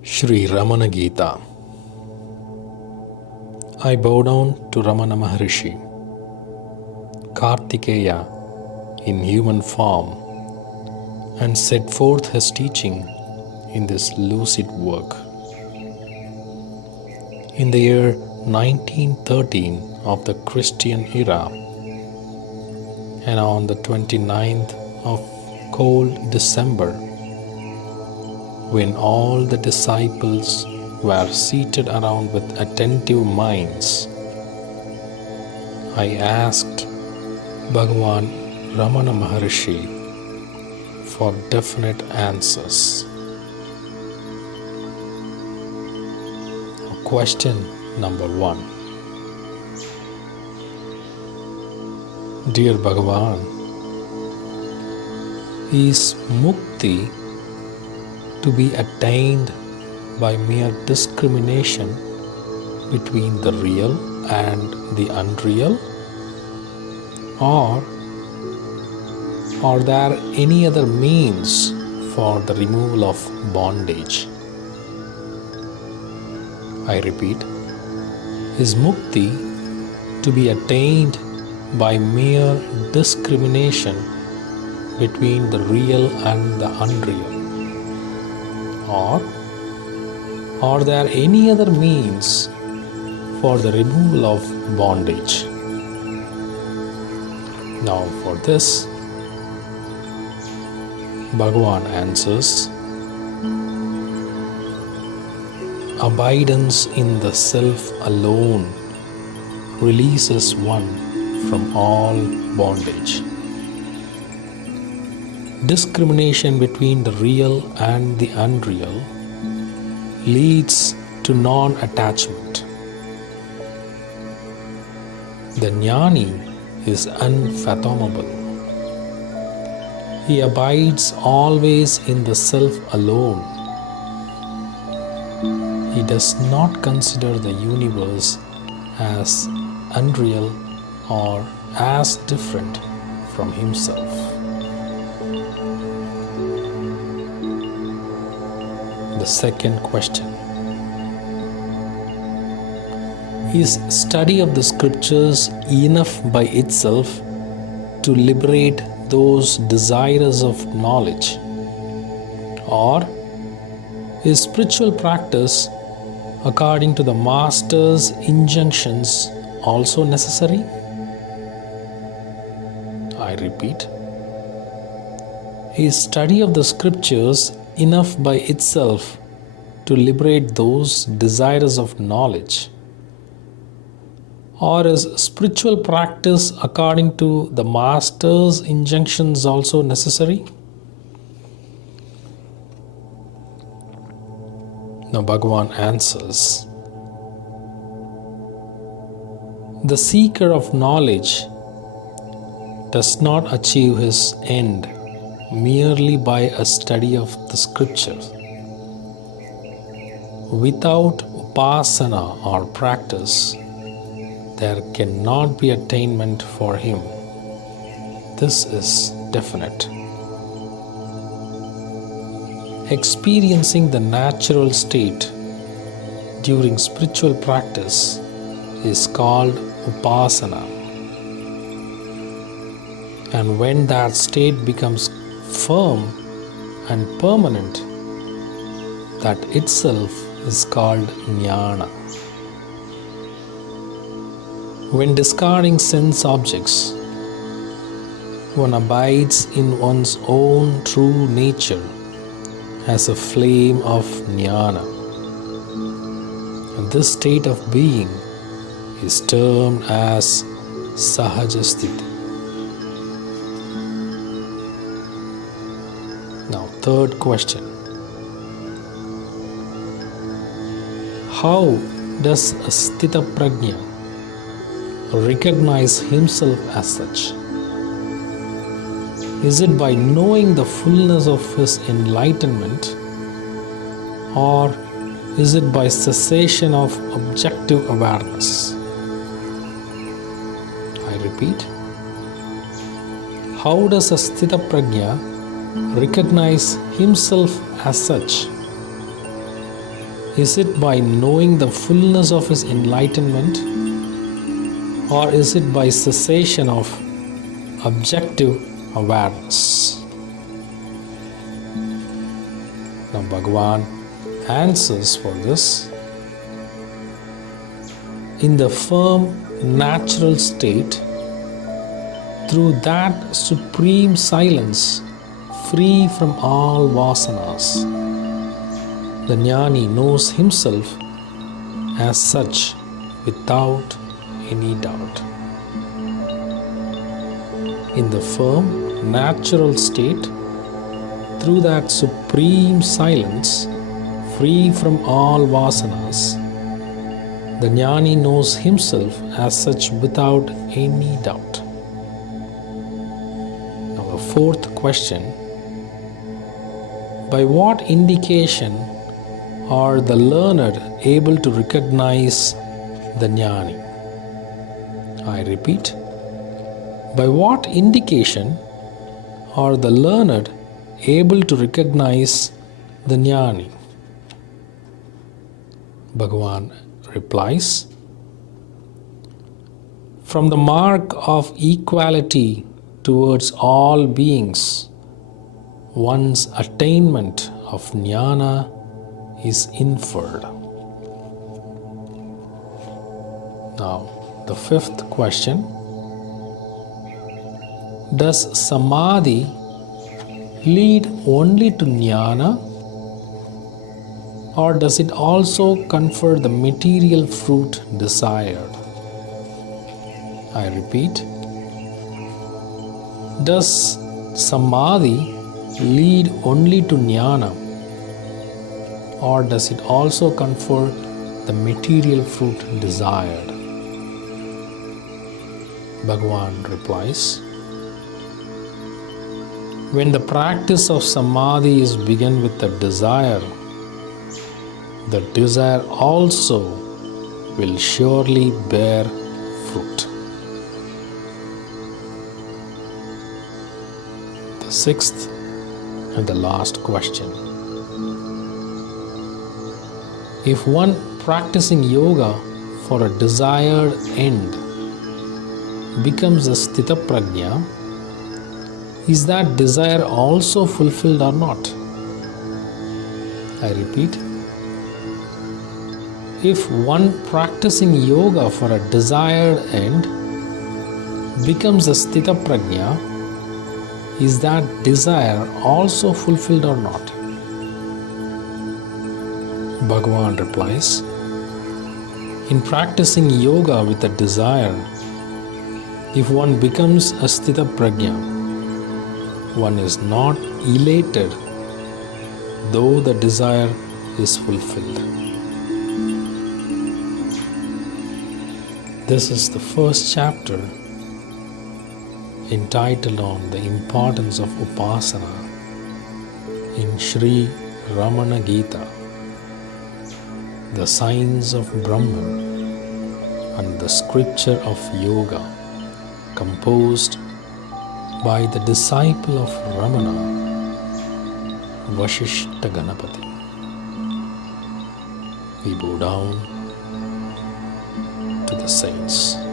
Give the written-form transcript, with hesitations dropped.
Sri RamanaGita. I bow down to Ramana Maharshi, Kartikeya in human form, and set forth his teaching in this lucid work. In the year 1913 of the Christian era, and on the 29th of cold December, when all the disciples were seated around with attentive minds, I asked Bhagavan Ramana Maharshi for definite answers. Question number 1. Dear Bhagavan, is mukti to be attained by mere discrimination between the real and the unreal? Or are there any other means for the removal of bondage? I repeat, is mukti to be attained by mere discrimination between the real and the unreal? Or are there any other means for the removal of bondage? Now for this, Bhagavan answers, abidance in the self alone releases one from all bondage. Discrimination between the real and the unreal leads to non-attachment. The jnani is unfathomable. He abides always in the self alone. He does not consider the universe as unreal or as different from himself. The second question. Is study of the scriptures enough by itself to liberate those desirers of knowledge? Or is spiritual practice according to the Master's injunctions also necessary? I repeat, is study of the scriptures enough by itself to liberate those desirers of knowledge? Or is spiritual practice according to the Master's injunctions also necessary? Now Bhagavan answers, the seeker of knowledge does not achieve his end merely by a study of the scriptures. Without upasana or practice, there cannot be attainment for him. This is definite. Experiencing the natural state during spiritual practice is called upasana. And when that state becomes firm and permanent, that itself is called jnana. When discarding sense objects, one abides in one's own true nature as a flame of jnana. And this state of being is termed as sahajasthiti. Now, third question. How does a sthita prajna recognize himself as such? Is it by knowing the fullness of his enlightenment, or is it by cessation of objective awareness? I repeat, how does a sthita prajna recognize himself as such? Is it by knowing the fullness of his enlightenment, or is it by cessation of objective awareness? Now Bhagavan answers for this. In the firm natural state, through that supreme silence, free from all vasanas, the jnani knows himself as such without any doubt. In the firm natural state, through that supreme silence, free from all vasanas, the jnani knows himself as such without any doubt. Now the fourth question: by what indication are the learned able to recognize the jnani? I repeat, by what indication are the learned able to recognize the jnani? Bhagavan replies, from the mark of equality towards all beings, one's attainment of jnana is inferred. Now, the fifth question: does samadhi lead only to jnana, or does it also confer the material fruit desired? I repeat, does samadhi lead only to jnana, or does it also confer the material fruit desired? Bhagavan replies, when the practice of samadhi is begun with the desire also will surely bear fruit. The sixth and the last question: if one practicing yoga for a desired end becomes a sthita prajna, is that desire also fulfilled or not? I repeat, if one practicing yoga for a desired end becomes a sthita prajna, is that desire also fulfilled or not? Bhagavan replies, in practicing yoga with a desire, if one becomes a sthita prajna, one is not elated though the desire is fulfilled. This is the first chapter entitled on the importance of upasana in Sri RamanaGita, the science of Brahman and the scripture of yoga, composed by the disciple of Ramana, Vasishtha Ganapati. We bow down to the saints.